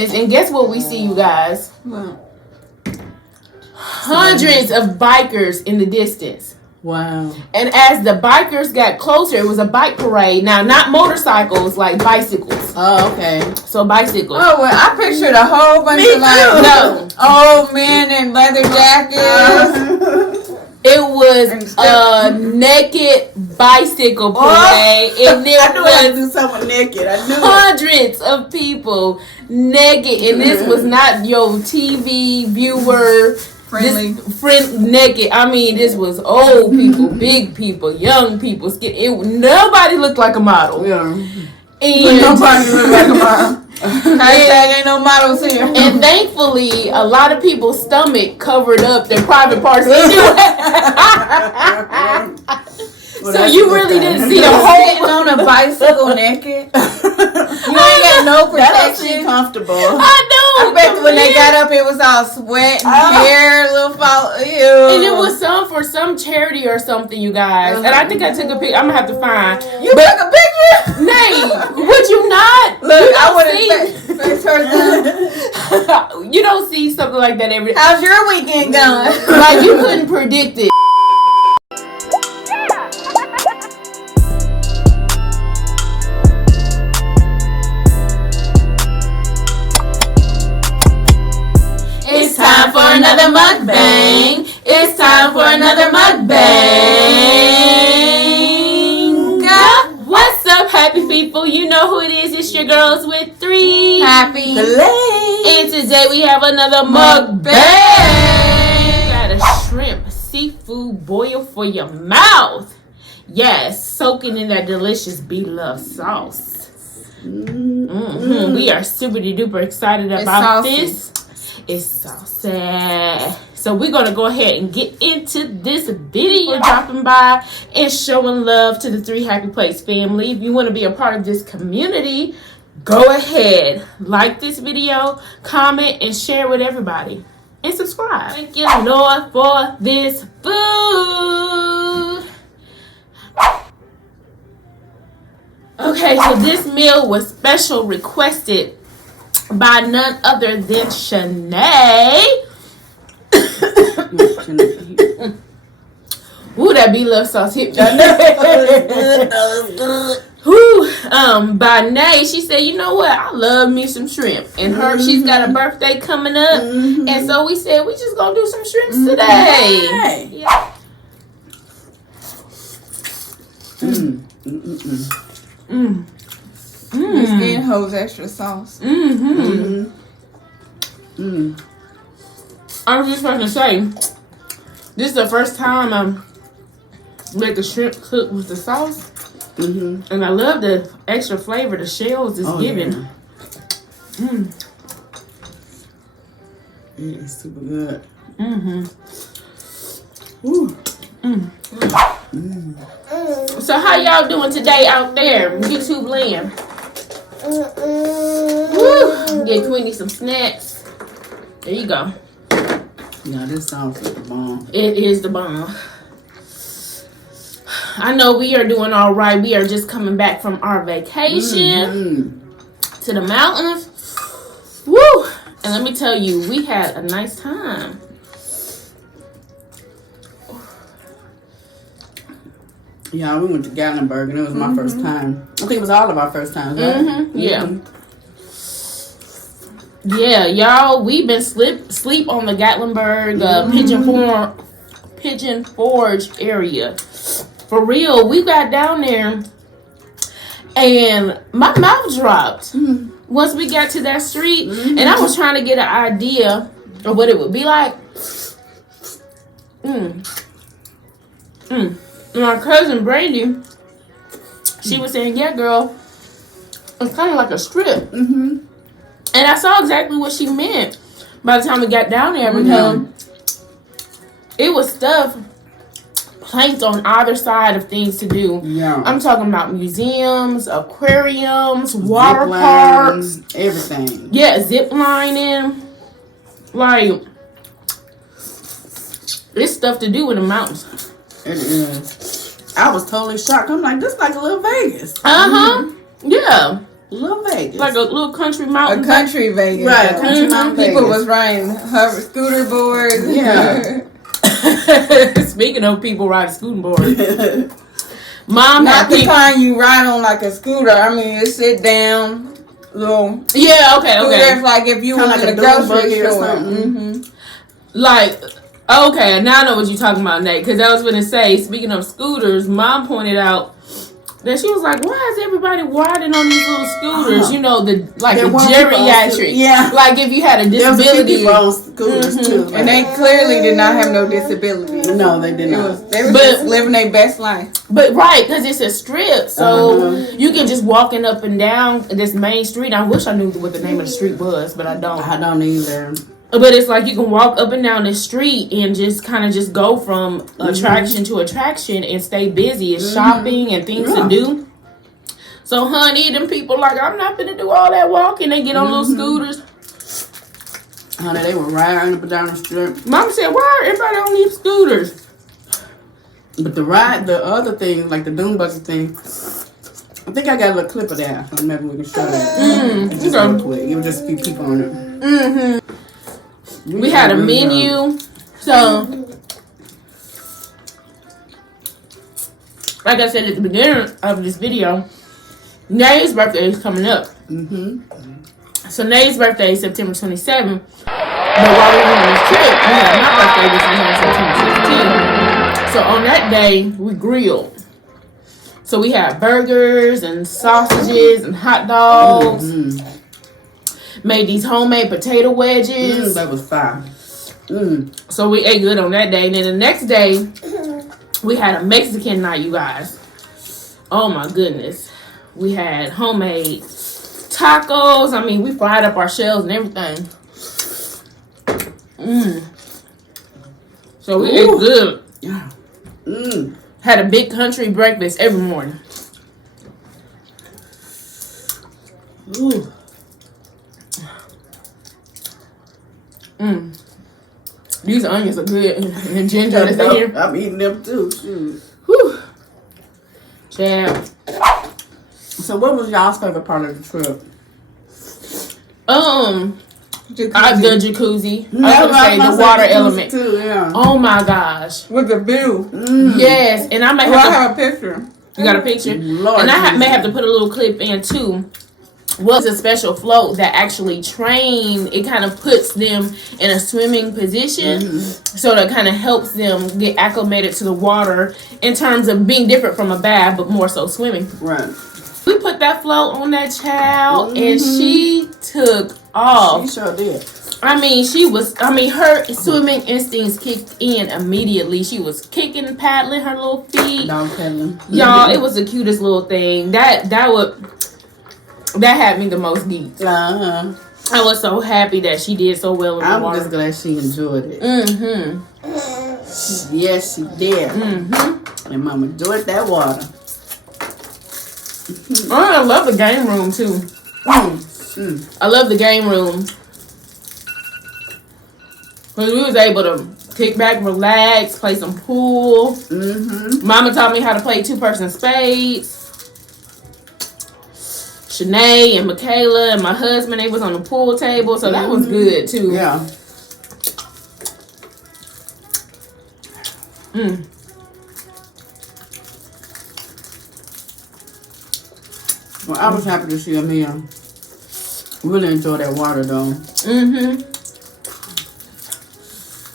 business, and guess what we see, you guys? Wow. Hundreds of bikers in the distance. Wow. And as the bikers got closer, it was a bike parade. Now, not motorcycles, like bicycles. Oh, okay. So bicycles. Oh, well, I pictured a whole bunch of like old men in leather jackets. It was a naked bicycle parade, and there I knew I had to do something naked. I knew hundreds of people naked, and this was not your TV viewer Friendly. Naked. I mean, this was old people, big people, young people. Nobody looked like a model. Yeah. And Nobody looked like a model. Hashtag ain't no models here. And thankfully, a lot of people's stomach covered up their private parts anyway. Well, So you really didn't see a whole Sitting on a bicycle naked. You ain't got no That don't seem protection. comfortable. I know. I bet when they got up, it was all sweat and hair, little fall. Ew. And it was for some charity or something, you guys. And I think I took a picture. I'm gonna have to find. You took a picture? Nay, would you not? Look, You I don't would have see- You don't see something like that every day. How's your weekend going? Like you couldn't predict it. It's time for another mukbang. It's time for another mukbang. What's up, happy people? You know who it is. It's your girls with 3 Happy. And today we have another mukbang. Got a shrimp seafood boil for your mouth. Yes, soaking in that delicious BLOVE sauce. We are super duper excited about this. It's saucy. So we're going to go ahead and get into this video. We're dropping by and showing love to the 3 Happy Plates family. If you want to be a part of this community, go ahead. Like this video, comment, and share with everybody. And subscribe. Thank you, Lord, for this food. Okay, so this meal was special requested by none other than Shanae. Ooh, that BLOVE sauce hit. By Nay, she said, you know what? I love me some shrimp. And she's got a birthday coming up. And so we said, we just gonna do some shrimps today. Yeah. This getting holds extra sauce. I was just about to say, this is the first time I'm making shrimp cook with the sauce. And I love the extra flavor the shells is giving. Yeah. It's super good. So how y'all doing today out there, YouTube land? Woo. Get Queenie some snacks. There you go. Yeah, this sauce is the bomb. It is the bomb. I know we are doing all right. We are just coming back from our vacation to the mountains. Woo! And let me tell you, we had a nice time. Yeah, we went to Gatlinburg and it was my first time. I think it was all of our first times, right? Yeah. Yeah, y'all, we've been sleep on the Gatlinburg, Pigeon Forge area. For real, we got down there and my mouth dropped once we got to that street. And I was trying to get an idea of what it would be like. My cousin Brandy, she was saying, yeah, girl, it's kind of like a strip. And I saw exactly what she meant by the time we got down there, because it was stuff planked on either side of things to do. Yeah. I'm talking about museums, aquariums, water parks, everything. Yeah, zip lining. Like, it's stuff to do in the mountains. It is. I was totally shocked. I'm like, this is like a little Vegas. Yeah. Little Vegas. Like a little country mountain. A country Vegas. Right, a country mountain Vegas. People was riding scooter boards. Yeah. Speaking of people riding scooter boards. Mom Not had the people. kind you ride on like a scooter. I mean, you sit down, little. Yeah, okay. Scooters, like if you were Kinda in like a a dune grocery buggy or store. something. Like, okay, now I know what you're talking about, Nate. Because I was going to say, speaking of scooters, Mom pointed out that she was like, why is everybody riding on these little scooters? You know, the geriatric. Yeah. Like if you had a disability. There was scooters too. And they clearly did not have no disability. No, they did not. They were just living their best life. But right, because it's a strip, so you can just walking up and down this main street. I wish I knew what the name of the street was, but I don't. I don't either. But it's like you can walk up and down the street and just kind of just go from attraction to attraction and stay busy. It's shopping and things to do. So, honey, them people like, I'm not gonna do all that walking. They get on little scooters. Honey, they were riding up and down the strip. Mom said, why are everybody on these scooters? But the other thing, like the dune buggy thing, I think I got a little clip of that. So maybe we can show that. Just real quick. It was just a few people on it. We had a menu. So, like I said at the beginning of this video, Nay's birthday is coming up. So Nay's birthday is September 27th. But while we were on this trip, we had my birthday, which is on September 16th. So on that day, we grilled. So we had burgers and sausages and hot dogs. Made these homemade potato wedges. That was fine. So we ate good on that day. And then the next day, we had a Mexican night, you guys. Oh my goodness. We had homemade tacos. I mean, we fried up our shells and everything. So we ate good. Yeah. Had a big country breakfast every morning. Ooh. These onions are good. And ginger is in here. I'm eating them too. Shoot. Whew. Child. So what was y'all's favorite part of the trip? The jacuzzi. I was gonna say the water element. Too, yeah. Oh my gosh. With the view. Yes, and I might have I have a picture. You got a picture? Lord and I may Jesus. have to put a little clip in too. Was a special float that actually trained. It kind of puts them in a swimming position, so that kind of helps them get acclimated to the water in terms of being different from a bath, but more so swimming. Right. We put that float on that child, and she took off. She sure did. Her swimming instincts kicked in immediately. She was kicking and paddling her little feet. Dog paddling. Y'all, it was the cutest little thing. That had me the most geeked. I was so happy that she did so well in the water. I'm just glad she enjoyed it. Yes, she did. And Mama enjoyed that water. I love the game room too. I love the game room. Because we was able to kick back, relax, play some pool. Mama taught me how to play two-person spades. Shanae and Michaela and my husband, they was on the pool table, so that was good too. Yeah. Well, I was happy to see them here. Really enjoyed that water though.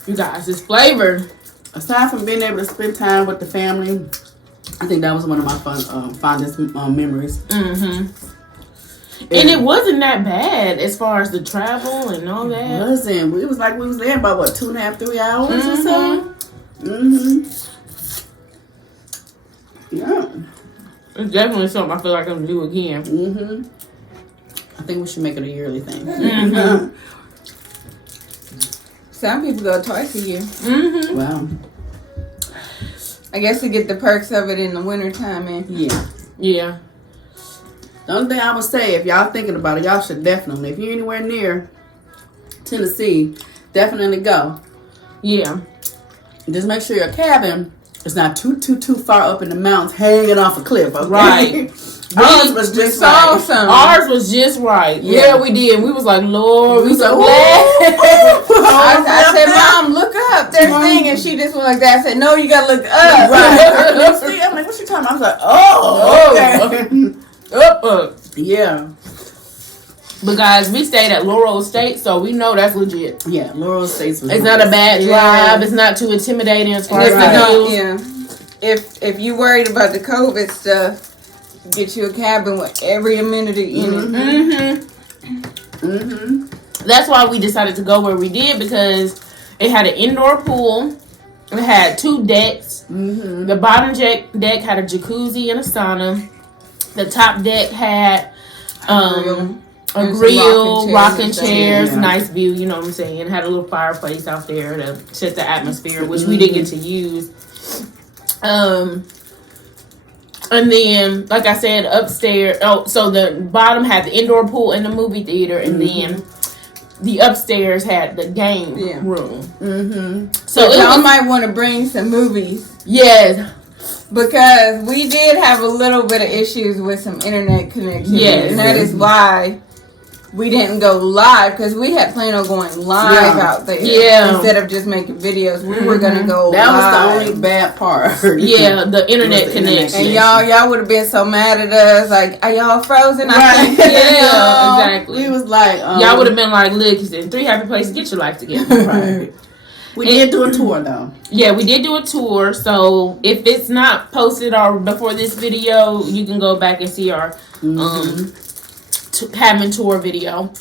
You guys, this flavor. Aside from being able to spend time with the family, I think that was one of my fondest memories. And it wasn't that bad as far as the travel and all that. It wasn't. It was like we was there about, 2.5, 3 hours or so? Yeah. It's definitely something I feel like I'm going to do again. I think we should make it a yearly thing. Some people go twice a year. Wow. I guess to get the perks of it in the wintertime, man. Yeah. The only thing I would say, if y'all thinking about it, y'all should definitely, if you're anywhere near Tennessee, definitely go. Yeah. Just make sure your cabin is not too far up in the mountains, hanging off a cliff, okay? Right. Ours was just saw right. some. Ours was just right. Yeah, we did. We was like, Lord, we so glad. I said, Mom, look up. They're singing. She just went like that. I said, no, you gotta look up. Right. See, I'm like, what you talking about? I was like, oh, okay. Yeah. But guys, we stayed at Laurel Estate, so we know that's legit. Yeah, Laurel Estate was It's not a bad drive. It's not too intimidating as far as the hills. Yeah. If you worried about the COVID stuff, get you a cabin with every amenity in it. That's why we decided to go where we did, because it had an indoor pool. It had 2 decks. The bottom deck had a jacuzzi and a sauna. The top deck had a grill, rocking chairs, nice view, you know what I'm saying. It had a little fireplace out there to set the atmosphere, which we didn't get to use. And then, like I said, upstairs, so the bottom had the indoor pool and the movie theater, and then the upstairs had the game room. So y'all might want to bring some movies. Yes. Because we did have a little bit of issues with some internet connection. Yes. And that is why we didn't go live, because we had planned on going live out there. Yeah. Instead of just making videos, we were going to go that live. That was the only bad part. Yeah, the internet connection. And y'all would have been so mad at us. Like, are y'all frozen? Right. Yeah, exactly. We was like... y'all would have been like, look, it's in 3 happy places. Get your life together. Right. We did do a tour, though. Yeah, we did do a tour. So if it's not posted or before this video, you can go back and see our cabin tour video.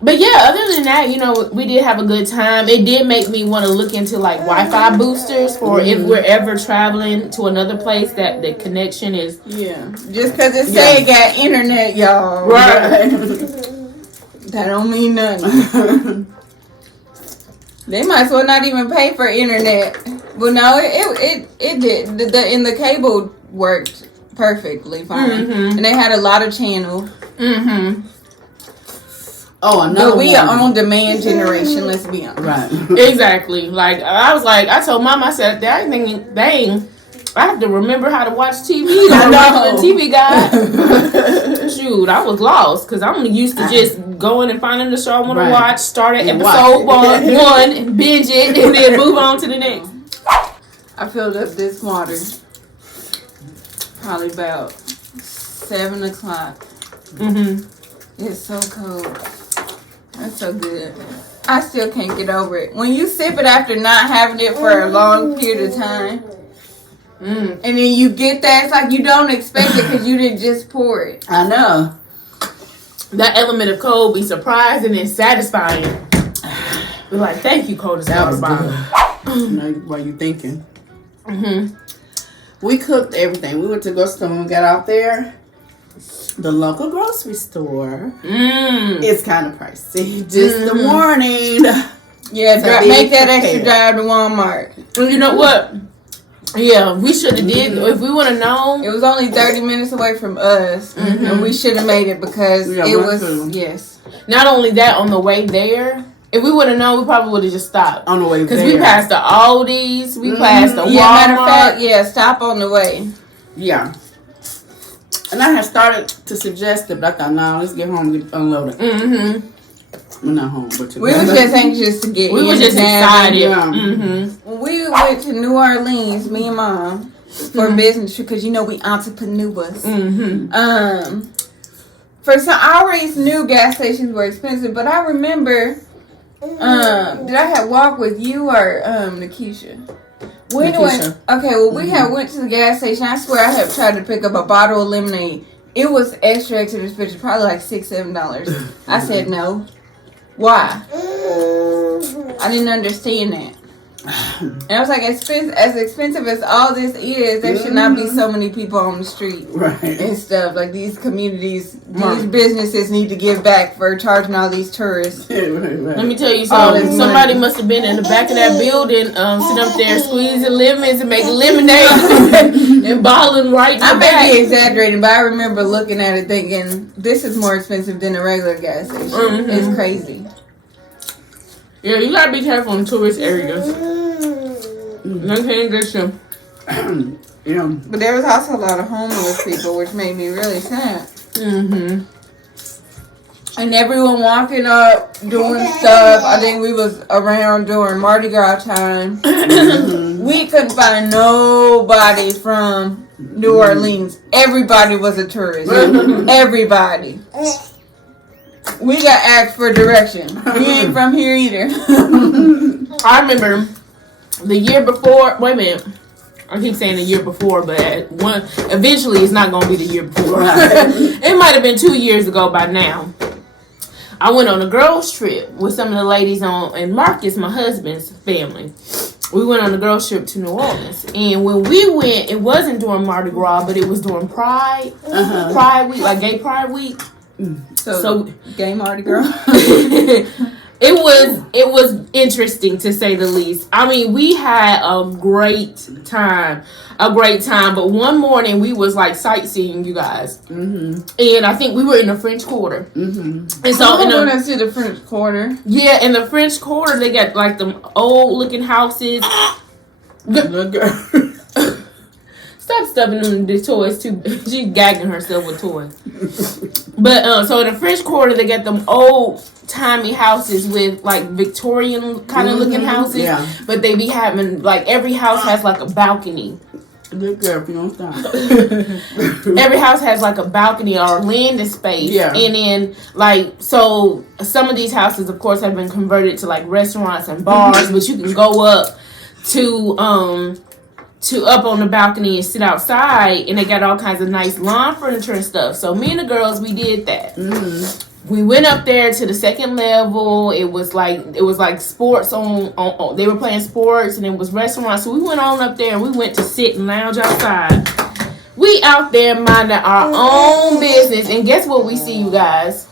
But yeah, other than that, you know, we did have a good time. It did make me want to look into like Wi-Fi boosters for if we're ever traveling to another place that the connection is. Yeah, just because it say it got internet, y'all. Right. That don't mean nothing. They might as well not even pay for internet. But no, it did. The cable worked perfectly fine, and they had a lot of channels. Oh, another but we are on demand generation. Let's be honest. Right. Exactly. Like I told Mom, I said, dang, I have to remember how to watch TV. I'm not a TV guy. Shoot, I was lost because I'm used to just going and finding the show I want to watch, start at episode 1, and binge it, and then move on to the next. I filled up this water probably about 7 o'clock. It's so cold. That's so good. I still can't get over it. When you sip it after not having it for a long period of time, and then you get that, it's like you don't expect it because you didn't just pour it. I know. That element of cold be surprising and satisfying. We're like, thank you, coldest water bottle. What you thinking? We cooked everything. We went to go store and we got out there. The local grocery store. It's kind of pricey. Just the warning. Yeah, make that extra drive to Walmart. You know what? Yeah, we should have did. If we would have known. It was only 30 minutes away from us. And we should have made it because it was, yes. Not only that, on the way there, if we would have known, we probably would have just stopped. On the way there. Because we passed the Aldi's, we passed the Walmart. Yeah, matter of fact, stop on the way. Yeah. And I had started to suggest it, but I thought, no, let's get home and get unloaded. We're not home, but we were just anxious to get. We were just excited. Yeah. When we went to New Orleans, me and Mom, for business trip, because you know we entrepreneurs. For some, I always knew gas stations were expensive, but I remember. Did I have walked with you or Nikisha? We went. Okay, well we had went to the gas station. I swear I have tried to pick up a bottle of lemonade. It was extra expensive, probably like $6-7. I said no. Why? I didn't understand that. And I was like, as expensive as all this is, there should not be so many people on the street and stuff. Like these communities, these businesses need to give back for charging all these tourists. Let me tell you something. Somebody must have been in the back of that building, sitting up there squeezing lemons and making lemonade and balling right in the back. I may be exaggerating, but I remember looking at it thinking, this is more expensive than a regular gas station. It's crazy. Yeah, you gotta be careful in tourist areas. Nothing get you. Yeah. But there was also a lot of homeless people, which made me really sad. Mm-hmm. And everyone walking up, doing stuff. I think we was around during Mardi Gras time. We couldn't find nobody from New Orleans. Everybody was a tourist. Everybody. We got asked for direction. We ain't from here either. I remember the year before. Wait a minute. I keep saying the year before, but eventually it's not going to be the year before. It might have been 2 years ago by now. I went on a girls trip with some of the ladies and Marcus, my husband's family. We went on a girls trip to New Orleans. And when we went, it wasn't during Mardi Gras, but it was during Pride Week, like Gay Pride Week. So Gay Mardi Gras. It was interesting, to say the least. I mean, we had a great time. But one morning we was like sightseeing, you guys, and I think we were in the French Quarter. And so I want to see the French Quarter. Yeah, in the French Quarter they got like them old looking houses. Little girl. Stop stuffing them the toys too. She's gagging herself with toys. But so in the French Quarter they got them old timey houses with like Victorian kind of looking houses. Yeah. But they be having like every house has like a balcony. Good girl, if you don't stop. Every house has like a balcony or a landing space. Yeah. And then like so some of these houses of course have been converted to like restaurants and bars, but you can go up to up on the balcony and sit outside, and they got all kinds of nice lawn furniture and stuff. So me and the girls, we did that. We went up there to the second level. It was like sports on they were playing sports, and it was restaurants. So we went on up there and we went to sit and lounge outside. We out there minding our own business, and guess what we see, you guys?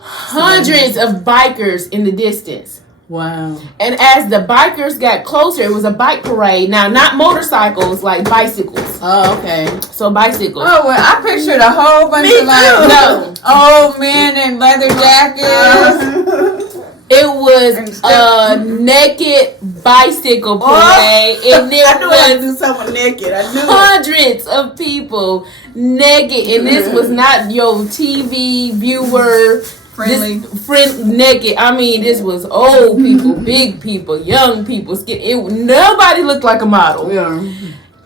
Hundreds of bikers in the distance. Wow. And as the bikers got closer, it was a bike parade. Now, not motorcycles, like bicycles. Oh, okay. So bicycles. Oh, well, I pictured a whole bunch of like old men in leather jackets. It was a naked bicycle parade. And there was hundreds of people naked. And this was not your TV viewer friendly. Naked. I mean, this was old people, big people, young people. Nobody looked like a model. Yeah.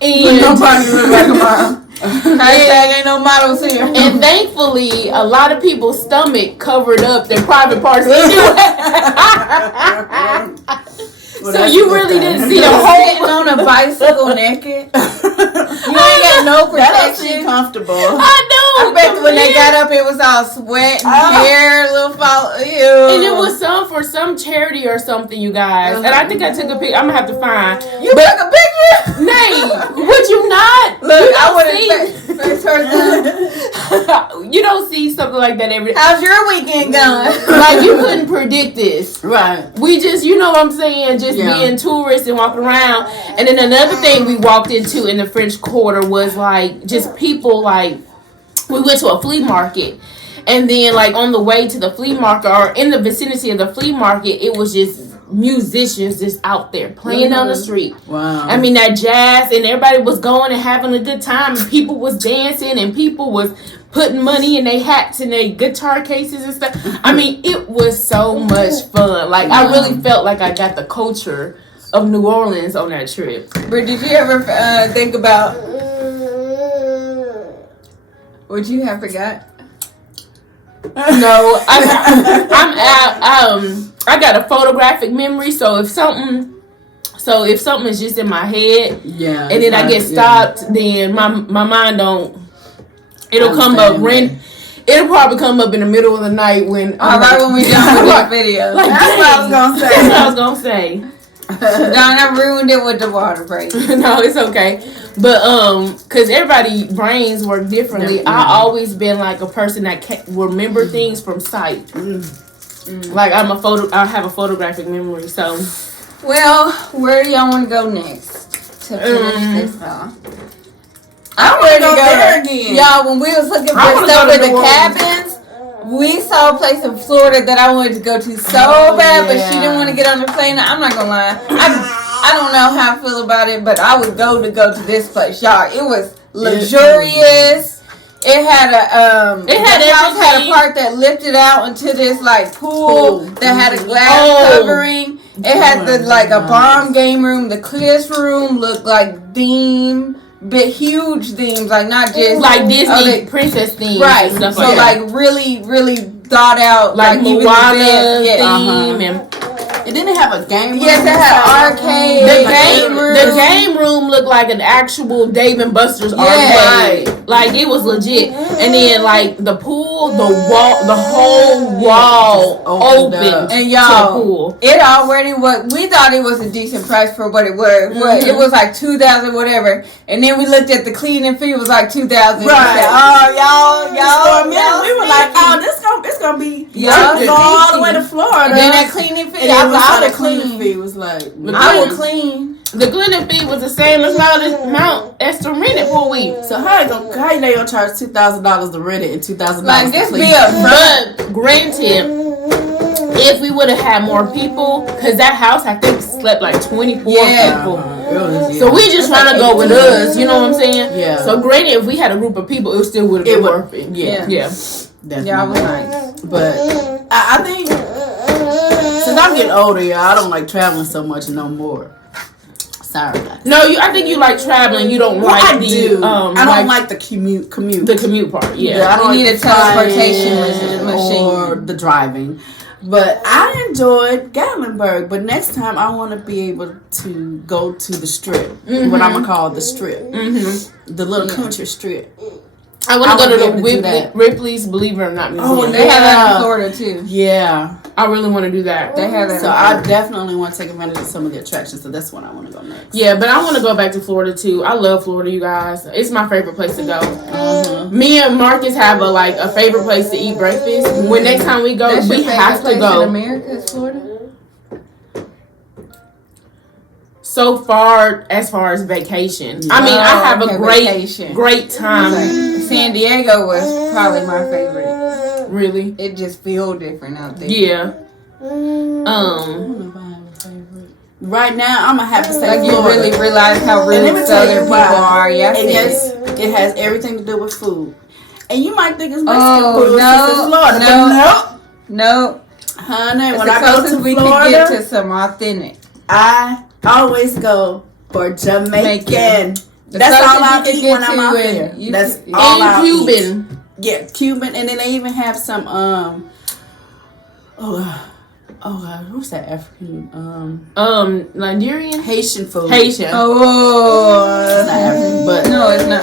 And nobody looked like a model. Ain't no models here. And thankfully, a lot of people's stomach covered up their private parts anyway. Well, so you really didn't see a whole on a bicycle naked. You ain't got no protection. Comfortable. I know. I bet when they got up, it was all sweat and hair, little fall. Ew. And it was for some charity or something, you guys. And I think I took a picture. I'm gonna have to find. You took a picture? Nay, would you not? Look, I wouldn't. You don't see something like that every day. How's your weekend going? Like, you couldn't predict this. Right. We just, you know what I'm saying, just being tourists and walking around. And then another thing we walked into in the French Quarter was like just people like, we went to a flea market. And then like on the way to the flea market or in the vicinity of the flea market, it was just musicians just out there playing down the street. Wow. I mean, that jazz, and everybody was going and having a good time, and people was dancing, and people was putting money in their hats and their guitar cases and stuff. I mean, it was so much fun. Like, I really felt like I got the culture of New Orleans on that trip. But did you ever think about what you have forgot? No, I got a photographic memory, so if something is just in my head, and then I get stopped, then my mind don't. It'll come up. It'll probably come up in the middle of the night when. Right when we done with that video. Like, that's what I was gonna say. That's what I was gonna say. Don, I ruined it with the water break. No, it's okay. But cause everybody's brains work differently. I always been like a person that can't remember things from sight. Like I have a photographic memory. So, well, where do y'all want to go next to finish this off? I'm ready to go there again. Y'all, when we was looking for stuff with the cabins, we saw a place in Florida that I wanted to go to so bad, but she didn't want to get on the plane. I'm not gonna lie. I don't know how I feel about it, but I would go to this place, y'all. It was luxurious. It had a the house had a part that lifted out into this like pool that had a glass covering. It had the like a bomb game room. The clearest room looked like huge themes, like not just like Disney princess themes, right? Stuff so like really thought out, like Moana theme and. It didn't have a game room. Yes, it had arcade. The game room looked like an actual Dave and Buster's arcade. Like it was legit. And then like the pool, the whole wall opened and y'all, to the pool. It already was. We thought it was a decent price for what it was. It was like $2,000 whatever. And then we looked at the cleaning fee. It was like $2,000. Right. Y'all. We were like, it's gonna be. Y'all go all the way to Florida. And then that cleaning fee. I would clean fee was like I would clean. The cleaning fee was the same amount as to rent it for a week. So how you gonna charge $2,000 to rent it and $2,000 like this to clean? But granted, if we would have had more people, because that house I think slept like 24 people. So we just trying to go with us, you know what I'm saying? Yeah. So granted, if we had a group of people, it still would have been worth it. Yeah. Definitely. Yeah, it was nice. But I think since I'm getting older, I don't like traveling so much no more. Sorry, guys. No, I think you like traveling. You don't like I don't like the commute. The commute part. Yeah. I don't need a teleportation machine or the driving. But I enjoyed Gatlinburg. But next time I want to be able to go to the strip. What I'm gonna call the strip, the little country strip. I want to go to the Ripley's Believe It or Not museum. Oh, they have that in Florida too. Yeah, I really want to do that. They have that. So I definitely want to take advantage of some of the attractions. So that's when I want to go next. Yeah, but I want to go back to Florida too. I love Florida, you guys. It's my favorite place to go. Me and Marcus have a favorite place to eat breakfast. When next time we go, we have to go. In America is Florida. So far as vacation. I mean, I have a great time. San Diego was probably my favorite. Really? It just feels different out there. Yeah. I don't know if I have a favorite. Right now, I'm gonna have to say you Florida. really realize how rude Southern people are. Yes, it has everything to do with food. And you might think it's Mexican food. It's Florida. No. Honey, it's when I go to we Florida, can get to some authentic. I always go for Jamaican. That's all I eat when I'm out there. That's all I eat. Cuban. Yeah, Cuban, and then they even have some who's that African Nigerian, Haitian food. Haitian. Oh, it's not African, but no, it's not.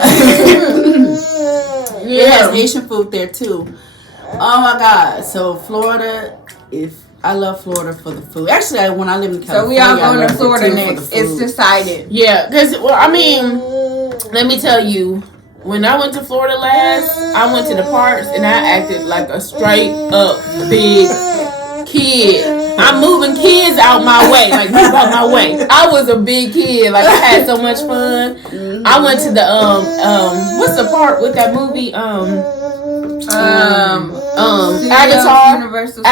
It has Haitian food there too. Oh my God! So Florida, I love Florida for the food. Actually, when I live in California, so we all going to Florida next. It's decided. Yeah, because let me tell you. When I went to Florida last, I went to the parks and I acted like a straight up big kid. I'm moving kids out my way, move out my way. I was a big kid, I had so much fun. I went to the what's the park with that movie?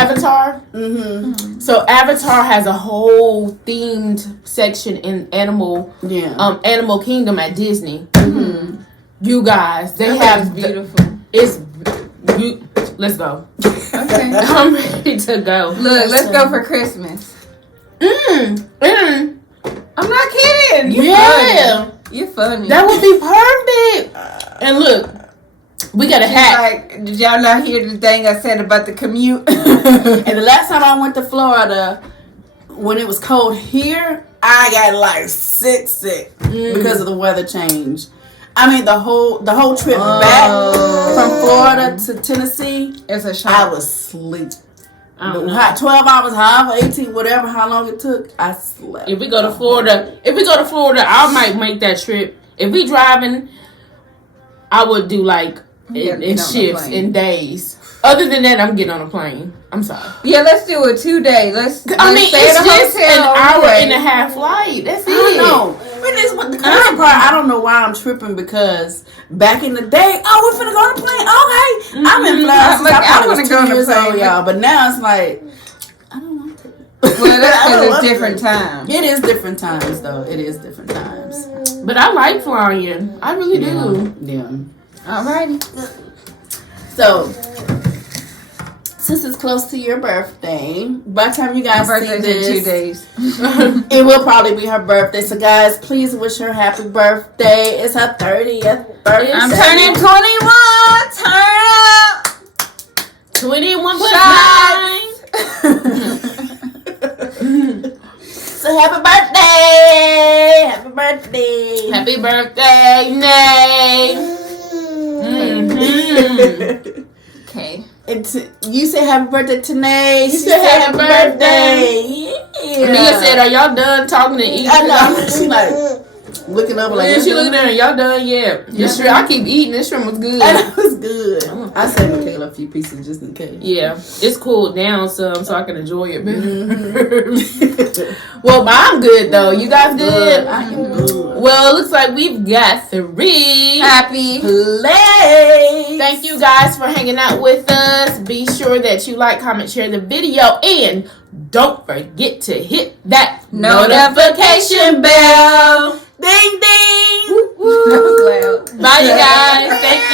Avatar. Mm-hmm. So Avatar has a whole themed section in Animal Kingdom at Disney. Mm-hmm. You guys, they have beautiful. Let's go. Okay, I'm ready to go. Look, let's go for Christmas. I'm not kidding. You're funny. You're funny. That would be perfect. And look, we got a hat. Like, did y'all not hear the thing I said about the commute? And the last time I went to Florida, when it was cold here, I got sick because of the weather change. I mean, the whole trip back from Florida to Tennessee, it's a shock. I was asleep. 12 hours, however, 18, whatever, how long it took, I slept. If we go to Florida, I might make that trip. If we driving, I would do in shifts, in days. Other than that, I'm getting on a plane. I'm sorry. Yeah, let's do a 2-day. Let's stay it's at a just hotel an hour and a half flight. That's it. I know. But this what the crazy part. I don't know why I'm tripping because back in the day, we're finna go on a plane. Okay, I'm in Florida. I probably was 2 years old, y'all. But now it's like I don't want to. Well, that's because it's different times. It is different times, though. It is different times. But I like flying. I really do. Yeah. Alrighty. So, since it's close to your birthday, by the time you guys My see birthday's in 2 this, days. it will probably be her birthday. So, guys, please wish her happy birthday. It's her 30th birthday. I'm turning 21. Turn up. 21 So, happy birthday! Happy birthday! Happy birthday, Nay. Okay. You say happy birthday to Nay. She said happy birthday. Yeah. Mia said, "Are y'all done talking and eating?" I know. She like looking up like. Yeah, she looking at her. Y'all done? Yeah. This shrimp, I keep eating. This shrimp was good. And it was good. I saved Michaela a few pieces just in case. Yeah, it's cooled down some, so I can enjoy it better. Well, I'm good though. You guys good? I am good. Well, it looks like we've got 3. Happy. Play. Thank you guys for hanging out with us. Be sure that you like, comment, share the video, and don't forget to hit that notification bell. Ding ding. Woo, woo. That was loud. Bye, you guys. Thank you.